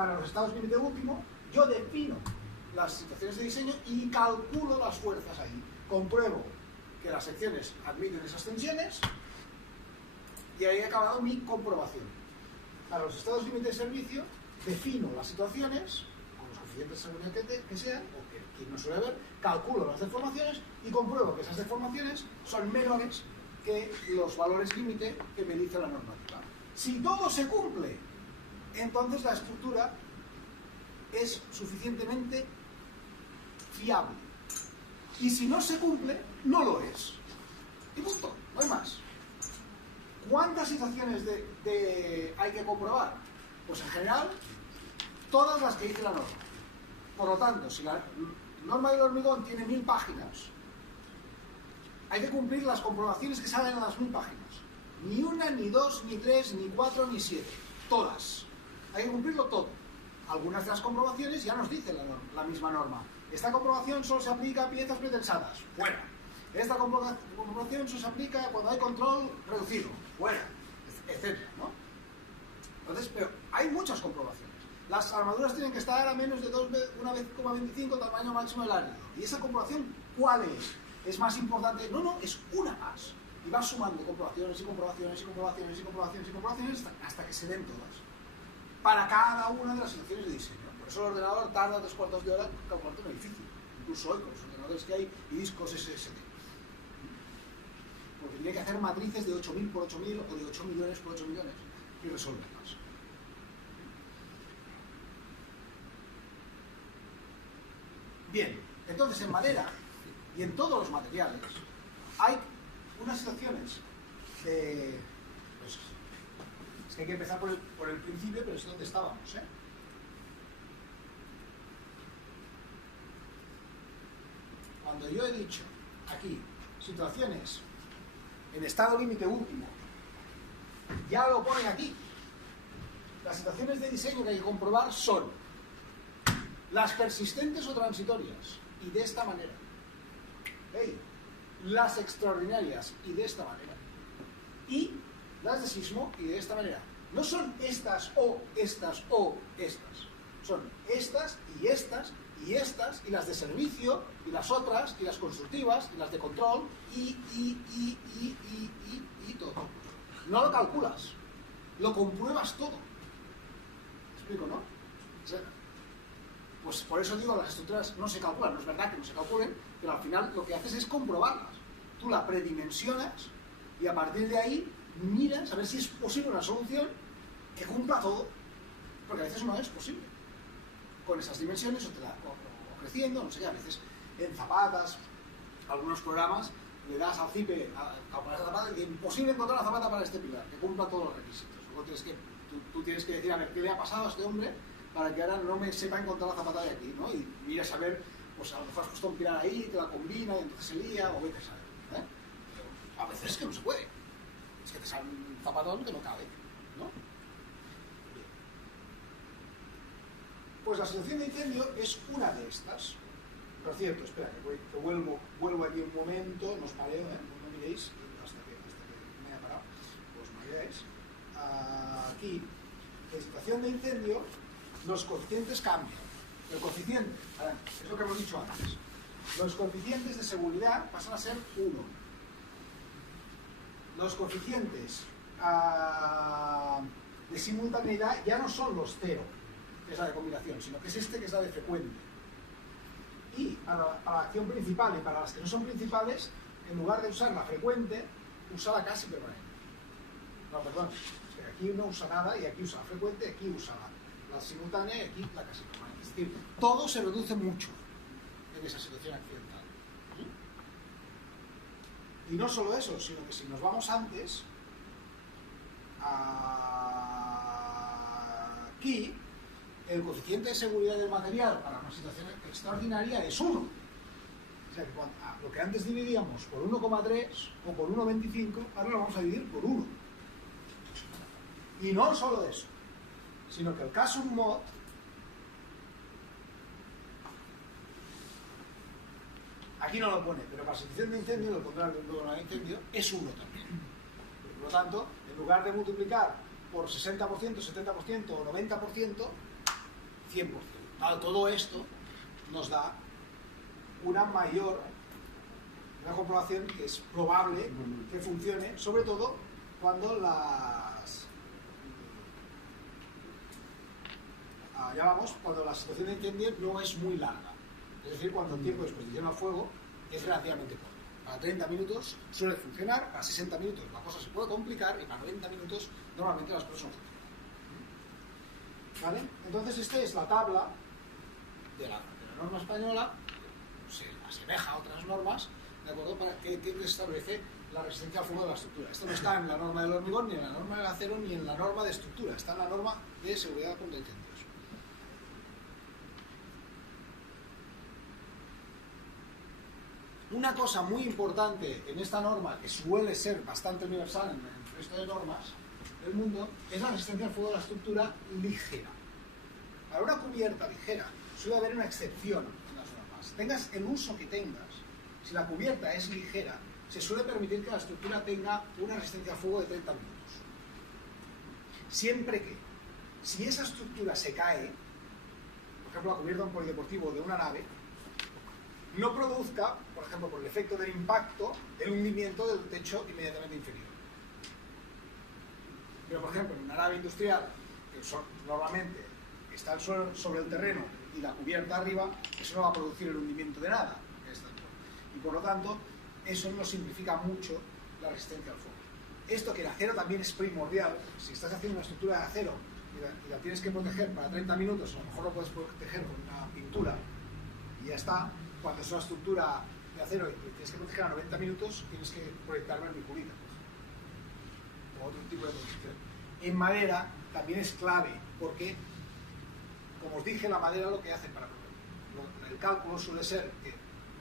para los estados límite último, yo defino las situaciones de diseño y calculo las fuerzas ahí. Compruebo que las secciones admiten esas tensiones y ahí he acabado mi comprobación. Para los estados límite de servicio, defino las situaciones con los coeficientes de seguridad que sean, o que no suele haber, calculo las deformaciones y compruebo que esas deformaciones son menores que los valores límite que me dice la normativa. Si todo se cumple, entonces la estructura es suficientemente fiable. Y si no se cumple, no lo es. Y punto, no hay más. ¿Cuántas situaciones hay que comprobar? Pues en general, todas las que dice la norma. Por lo tanto, si la norma del hormigón tiene 1000 páginas, hay que cumplir las comprobaciones que salen a las 1000 páginas. Ni una, ni dos, ni tres, ni cuatro, ni siete. Todas. Hay que cumplirlo todo. Algunas de las comprobaciones ya nos dice la misma norma. Esta comprobación solo se aplica a piezas pretensadas. Fuera. Esta comprobación solo se aplica cuando hay control reducido. Fuera. Etcétera, ¿no? Entonces, pero hay muchas comprobaciones. Las armaduras tienen que estar a menos de 1,25 tamaño máximo del árido. ¿Y esa comprobación cuál es? ¿Es más importante? No, es una más. Y vas sumando comprobaciones y comprobaciones y comprobaciones y comprobaciones y comprobaciones hasta que se den todas. Para cada una de las situaciones de diseño. Por eso el ordenador tarda 3/4 de hora calculando un edificio. Incluso hoy con los ordenadores que hay y discos SSD. Porque tiene que hacer matrices de 8000 por 8000 o de 8 millones por 8 millones y resolver más. Bien, entonces en madera y en todos los materiales hay unas situaciones de... Pues, es que hay que empezar por el principio, pero es donde estábamos, ¿eh? Cuando yo he dicho aquí situaciones en estado límite último, ya lo ponen aquí. Las situaciones de diseño que hay que comprobar son las persistentes o transitorias, y de esta manera. ¿Veis? Las extraordinarias, y de esta manera. Y las de sismo, y de esta manera. No son estas o estas o estas. Son estas y estas y estas, y las de servicio, y las otras, y las constructivas, y las de control, y todo. No lo calculas, lo compruebas todo. ¿Me explico, no? O sea, pues por eso digo, las estructuras no se calculan. No es verdad que no se calculen, pero al final lo que haces es comprobarlas. Tú la predimensionas y a partir de ahí miras a ver si es posible una solución que cumpla todo, porque a veces no es posible con esas dimensiones o creciendo, no sé qué. A veces en zapatas, algunos programas le das al CIPE a calcular la zapata y es imposible encontrar la zapata para este pilar que cumpla todos los requisitos. Luego tú tienes que decir, a ver, ¿qué le ha pasado a este hombre para que ahora no me sepa encontrar la zapata de aquí, ¿no? Y miras a ver, pues a lo mejor has puesto un pilar ahí, te la combina y entonces se lía, o vete a saber, ¿eh? Pero a veces es que no se puede. Es que te sale un zapatón que no cabe, ¿no? Bien. Pues la situación de incendio es una de estas. Por cierto, espera, que vuelvo aquí un momento, no os mareo, no me miréis hasta que me haya parado, pues no miréis. Aquí, en situación de incendio, los coeficientes cambian. El coeficiente, es lo que hemos dicho antes, los coeficientes de seguridad pasan a ser 1. Los coeficientes de simultaneidad ya no son los 0, que es la de combinación, sino que es este, que es la de frecuente. Y para la acción principal y para las que no son principales, en lugar de usar la frecuente, usa la casi permanente. No, perdón, es que aquí no usa nada y aquí usa la frecuente, aquí usa la simultánea y aquí la casi permanente. Es decir, todo se reduce mucho en esa situación accidental. Y no solo eso, sino que si nos vamos antes, aquí, el coeficiente de seguridad del material para una situación extraordinaria es 1. O sea que lo que antes dividíamos por 1,3 o por 1,25, ahora lo vamos a dividir por 1. Y no solo eso, sino que el caso mod aquí no lo pone, pero para situación de incendio, lo pondrá luego de incendio, es 1 también. Por lo tanto, en lugar de multiplicar por 60%, 70% o 90%, 100%. Claro, todo esto nos da una comprobación que es probable que funcione, sobre todo cuando cuando la situación de incendio no es muy larga. Es decir, cuando el tiempo de exposición al fuego es relativamente corto. Para 30 minutos suele funcionar, para 60 minutos la cosa se puede complicar y para 90 minutos normalmente las cosas no funcionan. ¿Vale? Entonces esta es la tabla de la norma española, se asemeja a otras normas, ¿de acuerdo? Para que establece la resistencia al fuego de la estructura. Esto no está en la norma del hormigón, ni en la norma del acero, ni en la norma de estructura, está en la norma de seguridad contra incendios. Una cosa muy importante en esta norma, que suele ser bastante universal en el resto de normas del mundo, es la resistencia al fuego de la estructura ligera. Para una cubierta ligera suele haber una excepción en las normas. Tengas el uso que tengas, si la cubierta es ligera, se suele permitir que la estructura tenga una resistencia al fuego de 30 minutos. Siempre que, si esa estructura se cae, por ejemplo la cubierta de un polideportivo de una nave, no produzca, por ejemplo, por el efecto del impacto, el hundimiento del techo inmediatamente inferior. Pero, por ejemplo, en una nave industrial, que normalmente está el suelo sobre el terreno y la cubierta arriba, eso no va a producir el hundimiento de nada. Y por lo tanto, eso nos simplifica mucho la resistencia al fuego. Esto que el acero también es primordial. Si estás haciendo una estructura de acero y la tienes que proteger para 30 minutos, a lo mejor lo puedes proteger con una pintura y ya está. Cuando es una estructura de acero y tienes que proteger a 90 minutos, tienes que proyectar vermiculita o otro tipo de protección. En madera también es clave, porque, como os dije, la madera lo que hace el cálculo suele ser que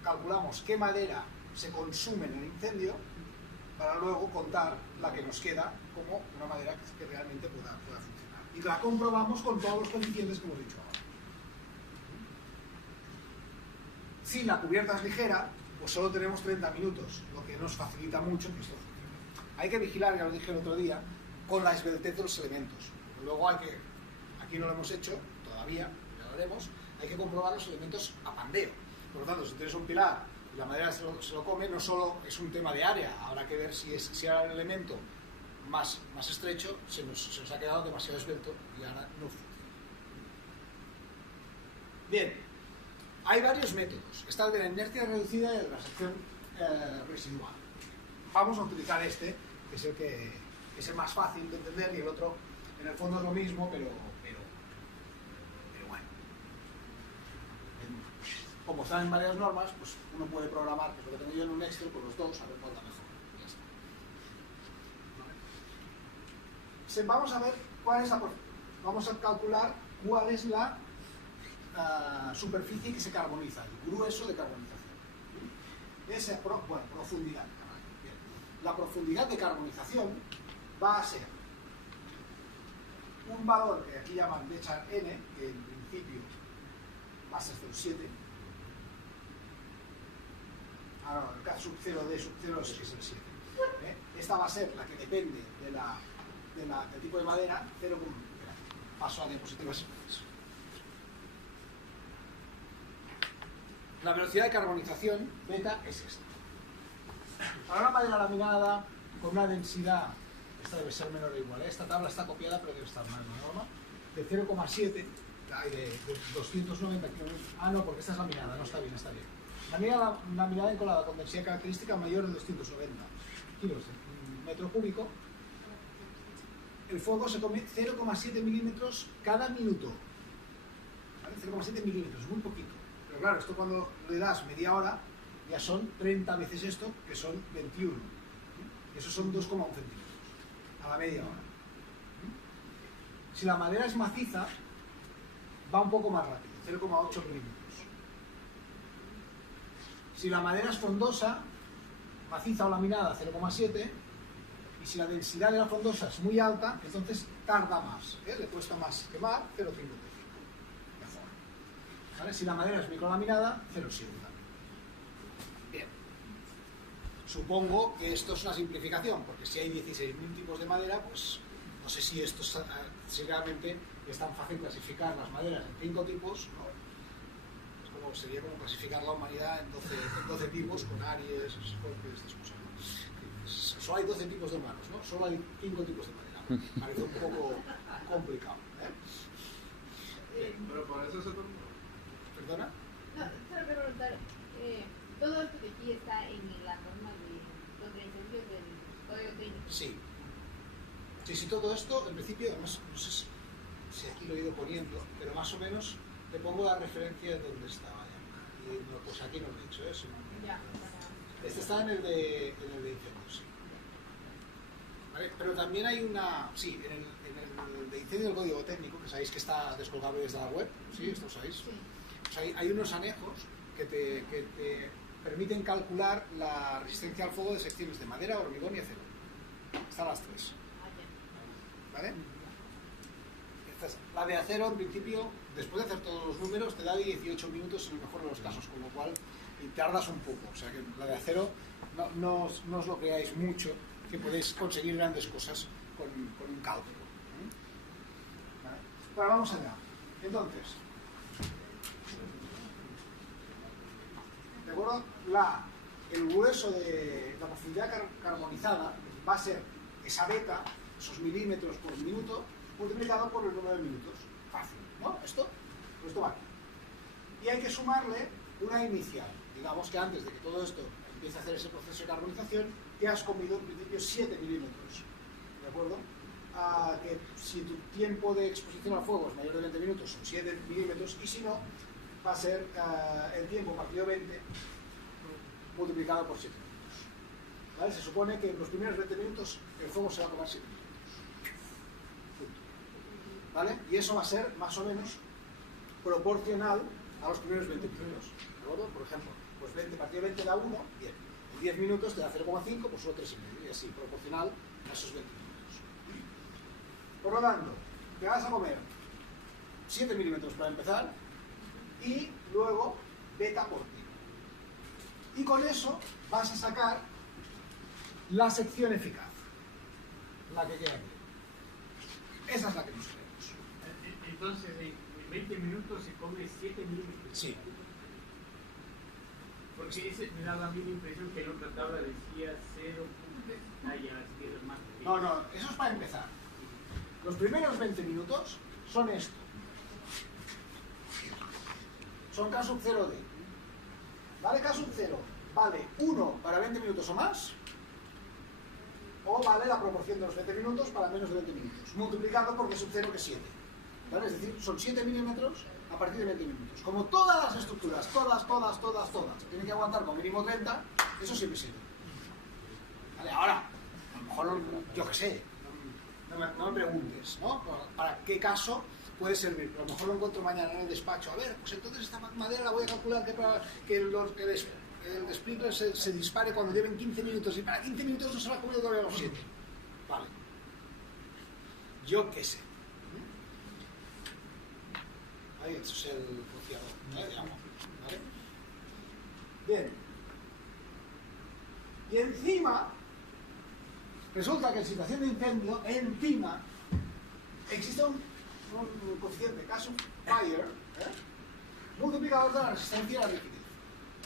calculamos qué madera se consume en el incendio para luego contar la que nos queda como una madera que realmente pueda funcionar. Y la comprobamos con todos los coeficientes que hemos dicho ahora. Si la cubierta es ligera, pues solo tenemos 30 minutos, lo que nos facilita mucho que esto funcione. Hay que vigilar, ya lo dije el otro día, con la esbeltez de los elementos. Luego aquí no lo hemos hecho todavía, ya lo haremos, hay que comprobar los elementos a pandeo. Por lo tanto, si tienes un pilar y la madera se lo come, no solo es un tema de área, habrá que ver si era el elemento más estrecho, se nos ha quedado demasiado esbelto y ahora no funciona. Bien. Hay varios métodos. Está el de la inercia reducida y el de la sección residual. Vamos a utilizar este, que es el más fácil de entender, y el otro, en el fondo, es lo mismo, pero bueno. Como están en varias normas, pues uno puede programar, que es lo que tengo yo en un Excel, por los dos, a ver cuál da mejor. Ya está. Vamos a ver vamos a calcular cuál es la superficie que se carboniza, el grueso de carbonización. Profundidad. Bien. La profundidad de carbonización va a ser un valor que aquí llaman de char n, que en principio va a ser 0,7. Ahora, el K sub 0 d sub 0 es el 7. Esta va a ser la que depende del tipo de madera. Paso a diapositivas. La velocidad de carbonización, beta, es esta. Para una madera laminada con una densidad, esta debe ser menor o igual, esta tabla está copiada pero debe estar mal, ¿no? De 0,7, de 290 kilómetros. Ah, no, porque esta es laminada, no está bien, está bien. Laminada encolada con densidad característica mayor de 290 kilos en metro cúbico. El fuego se come 0,7 milímetros cada minuto. ¿Vale? 0,7 milímetros, muy poquito. Pero claro, esto cuando le das media hora, ya son 30 veces esto, que son 21. Esos son 2,1 centímetros a la media hora. Si la madera es maciza, va un poco más rápido, 0,8 milímetros. Si la madera es frondosa, maciza o laminada, 0,7. Y si la densidad de la frondosa es muy alta, entonces tarda más, le cuesta más quemar, 0,55. Mejor. ¿Vale? Si la madera es microlaminada, 0,7 también. Bien. Supongo que esto es una simplificación, porque si hay 16.000 tipos de madera, pues no sé si esto es si realmente es tan fácil clasificar las maderas en 5 tipos, ¿no? Es como, sería como clasificar la humanidad en 12 tipos, con Aries, Scorpio, estas cosas, ¿no? Solo hay 12 tipos de humanos, ¿no? Solo hay 5 tipos de madera. Parece un poco complicado, ¿eh? Pero por eso se tornó. ¿Perdona? No, solo quiero preguntar, todo esto de aquí está en la norma de los licencios del Código Técnico. Sí. Sí, todo esto, en principio, además, no sé si aquí lo he ido poniendo, pero más o menos te pongo la referencia de dónde estaba ya. Y no, pues aquí no lo he dicho, ¿eh? Ya. Este está en el de incendios, sí. ¿Vale? Pero también hay una... Sí, en el de incendio del código técnico, que sabéis que está descolgable desde la web, ¿sí? Esto lo sabéis. Sí. Pues hay unos anejos que te permiten calcular la resistencia al fuego de secciones de madera, hormigón y acero. Están las tres. ¿Vale? La de acero, en principio, después de hacer todos los números, te da 18 minutos en el mejor de los casos, con lo cual y tardas un poco. O sea que la de acero no os lo creáis mucho, que podéis conseguir grandes cosas con un cálculo. ¿Vale? Bueno, vamos allá. Entonces, ¿de acuerdo? El grueso de la profundidad carbonizada va a ser esa beta, esos milímetros por minuto, multiplicado por el número de minutos. Fácil, ¿no? Esto va aquí. Y hay que sumarle una inicial. Digamos que antes de que todo esto empiece a hacer ese proceso de carbonización, te has comido en principio 7 milímetros. ¿De acuerdo? Que si tu tiempo de exposición al fuego es mayor de 20 minutos, son 7 milímetros, y si no, va a ser el tiempo partido 20 multiplicado por 7 minutos. ¿Vale? Se supone que en los primeros 20 minutos el fuego se va a comer 7 minutos. ¿Vale? Y eso va a ser más o menos proporcional a los primeros 20 minutos. ¿De acuerdo? Por ejemplo, pues 20 partido 20 da 1, bien. En 10 minutos te da 0,5, pues solo 3,5. Y así, proporcional a esos 20 minutos. Por lo tanto, te vas a comer 7 milímetros para empezar y luego beta por ti. Y con eso vas a sacar la sección eficaz. La que queda aquí. Esa es la que nos queremos. Entonces, en 20 minutos se come 7 milímetros. Sí. Porque ese me daba a mí la impresión que en otra tabla decía 0. Ah, ya, así que es más pequeño. No, eso es para empezar. Los primeros 20 minutos son esto. Son K sub 0D. ¿Vale? K sub 0 vale 1 para 20 minutos o más, o vale la proporción de los 20 minutos para menos de 20 minutos, multiplicado por K sub 0, que es 7. ¿Vale? Es decir, son 7 milímetros a partir de 20 minutos. Como todas las estructuras, todas, tienen que aguantar con mínimo 30, eso siempre es 7. ¿Vale? Ahora, a lo mejor, yo qué sé, no me preguntes, ¿no? ¿Para qué caso puede servir? A lo mejor lo encuentro mañana en el despacho. A ver, pues entonces esta madera la voy a calcular que el sprinkler se dispare cuando lleven 15 minutos, y para 15 minutos no se va a comer todavía los 7. Vale. Yo qué sé. Ahí, eso es el rociador, digamos, ¿vale? Bien. Y encima, resulta que en situación de incendio, encima, existe un coeficiente K sub fire, multiplicador de la resistencia y la rigidez.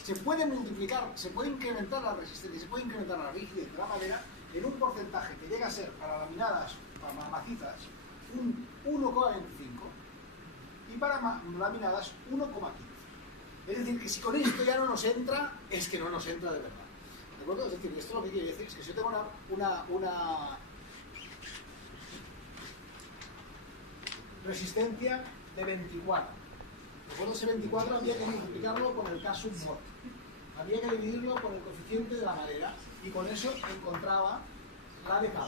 Se puede multiplicar, se puede incrementar la resistencia, se puede incrementar la rigidez de la madera en un porcentaje que llega a ser para laminadas, para macizas, un 1,25, y para laminadas 1,15. Es decir, que si con esto ya no nos entra, es que no nos entra de verdad. ¿De acuerdo? Es decir, esto lo que quiere decir es que si yo tengo una resistencia de 24, ¿de acuerdo? Ese 24 había que multiplicarlo con el K sub mod. Había que dividirlo por el coeficiente de la madera, y con eso encontraba la de K.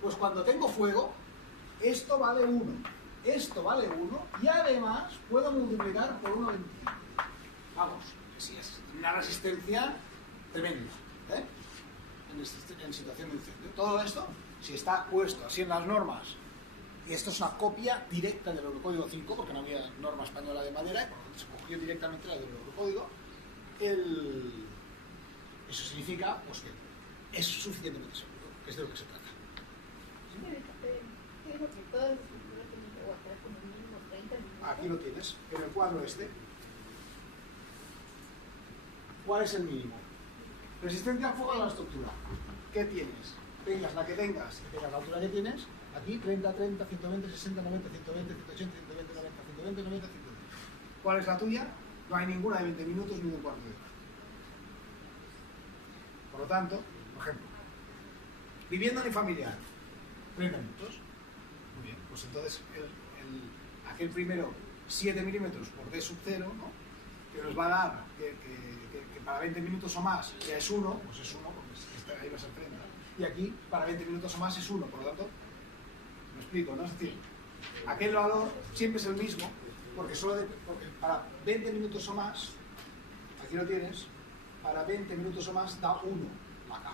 Pues cuando tengo fuego, esto vale 1. Esto vale 1, y además puedo multiplicar por 1,25. Vamos, que sí, es una resistencia tremenda, ¿eh? En situación de incendio. Todo esto, si está puesto así en las normas, y esto es una copia directa del Eurocódigo 5, porque no había norma española de madera, y por lo tanto se cogió directamente la del Eurocódigo, eso significa pues, que es suficientemente seguro, que es de lo que se trata. ¿Sí? aquí lo tienes, en el cuadro este. ¿Cuál es el mínimo? Resistencia al fuego de la estructura. ¿Qué tienes? Tengas la que tengas, tengas la altura que tienes, aquí 30, 30, 120, 60, 90, 120, 180, 120, 90, 120, 90, 120. ¿Cuál es la tuya? No hay ninguna de 20 minutos ni de un cuarto de hora. Por lo tanto, por ejemplo, vivienda unifamiliar, 30 minutos. Muy bien, pues entonces aquel primero 7 milímetros por D sub 0, ¿no? Que nos va a dar que para 20 minutos o más ya es 1, pues es 1, porque ahí va a ser 30. Y aquí, para 20 minutos o más es 1, por lo tanto, me explico, ¿no? Es decir, aquel valor siempre es el mismo, porque para 20 minutos o más, aquí lo tienes, para 20 minutos o más da 1 la K.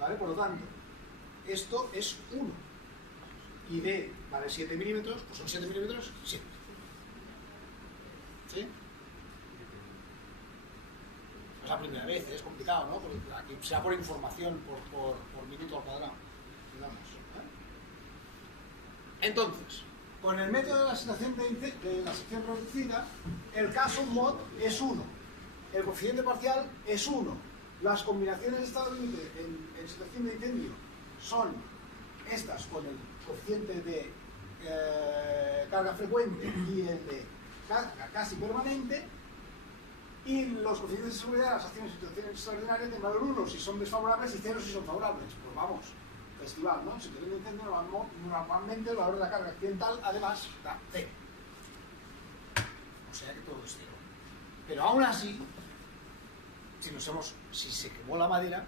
¿Vale? Por lo tanto, esto es 1. Y D vale 7 milímetros, pues son 7 milímetros, 7. ¿Sí? Es la primera vez, es complicado, ¿no? Porque aquí será por información, por minuto al cuadrado. Digamos, ¿eh? Entonces, con el método de la situación de la sección reducida, el caso mod es 1. El coeficiente parcial es 1. Las combinaciones de estado límite en situación de incendio son estas con el coeficiente de carga frecuente y el de carga casi permanente, y los coeficientes de seguridad de las acciones en situaciones extraordinarias de valor 1 si son desfavorables y 0 si son favorables. Pues vamos, festival, ¿no? En situación de incendio normalmente el valor de la carga accidental además da 0. O sea que todo es 0. Pero aún así, si se quemó la madera,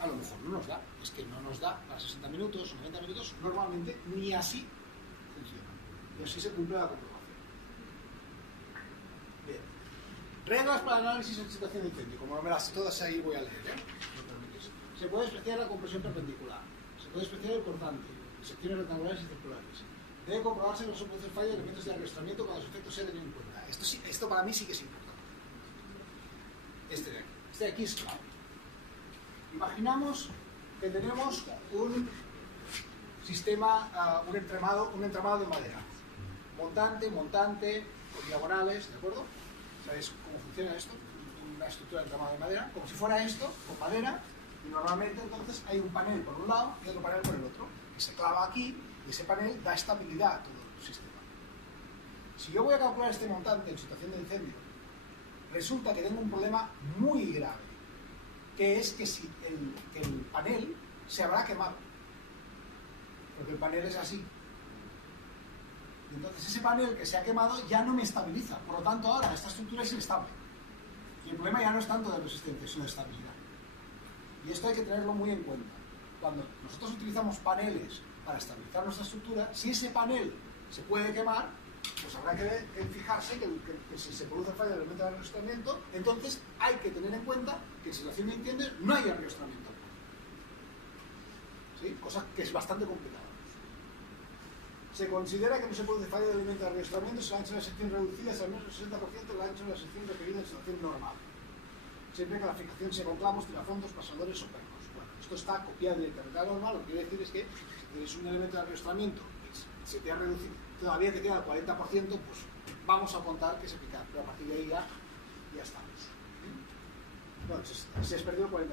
a lo mejor no nos da. Es que no nos da para 60 minutos, 90 minutos, normalmente ni así funciona. Y así se cumple la comprobación. Bien. Reglas para análisis en situación de incendio. Como no me las sé todas, ahí voy a leer, ¿eh? ¿Me permites? Se puede despreciar la compresión perpendicular. Se puede despreciar el cortante. Secciones rectangulares y circulares. Debe comprobarse que no se produce fallo de elementos de arrastramiento cuando los efectos sean tenidos en cuenta. Esto para mí sí que es importante. Este de aquí es clave. Imaginamos que tenemos un sistema, un entramado de madera. Montante, con diagonales, ¿de acuerdo? ¿Sabéis cómo funciona esto? Una estructura de entramado de madera, como si fuera esto, con madera, y normalmente entonces hay un panel por un lado y otro panel por el otro, que se clava aquí, y ese panel da estabilidad a todo el sistema. Si yo voy a calcular este montante en situación de incendio, resulta que tengo un problema muy grave, que es que si el panel se habrá quemado, porque el panel es así. Y entonces ese panel que se ha quemado ya no me estabiliza, por lo tanto ahora esta estructura es inestable. Y el problema ya no es tanto de resistencia, sino de estabilidad. Y esto hay que tenerlo muy en cuenta. Cuando nosotros utilizamos paneles para estabilizar nuestra estructura, si ese panel se puede quemar, pues habrá que fijarse que si se produce fallo del elemento de arrastramiento, entonces hay que tener en cuenta que en situación de incendio no hay arrastramiento. ¿Sí? Cosa que es bastante complicada. Se considera que no se produce fallo del elemento de arrastramiento si el ancho de la sección reducida es al menos el 60% del ancho de la sección requerida en situación normal. Siempre que la fijación sea con clavos, tirafondos, pasadores o pernos. Bueno, esto está copiado directamente a la normal, lo que quiere decir es que si tienes un elemento de arrastramiento y se te ha reducido, todavía te queda el 40%, pues vamos a contar que se pica, pero a partir de ahí ya estamos. Bueno, se has perdido el 40%.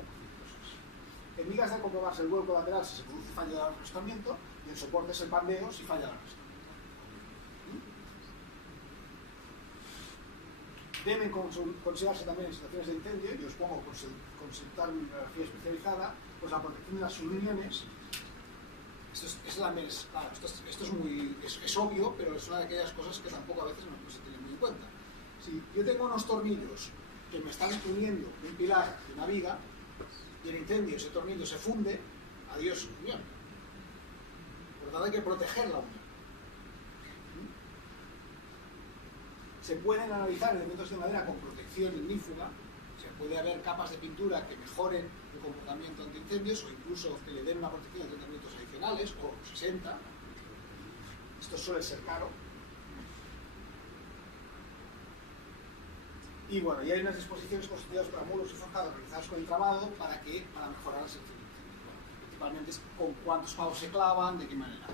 En migas de comprobarse el vuelco lateral si se produce fallo de arrastramiento, y en soportes el bandeo si falla el arrastramiento. Deben considerarse también en situaciones de incendio, y os pongo consultar bibliografía especializada, pues la protección de las uniones. Esto es obvio, pero es una de aquellas cosas que tampoco a veces no se tienen muy en cuenta. Si yo tengo unos tornillos que me están uniendo un pilar y una viga, y en incendio ese tornillo se funde, adiós unión. Por lo tanto hay que proteger la unión. Se pueden analizar elementos de madera con protección ignífuga, o sea, puede haber capas de pintura que mejoren el comportamiento ante incendios o incluso que le den una protección de 30 minutos adicionales o 60. Esto suele ser caro. Y bueno, y hay unas disposiciones constituidas para muros y forjados realizados con entramado para mejorar la sección de incendio. Bueno, principalmente es con cuántos pavos se clavan, de qué manera.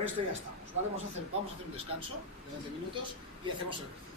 con esto ya estamos, ¿vale? Vamos a hacer un descanso de 20 minutos y hacemos el ejercicio.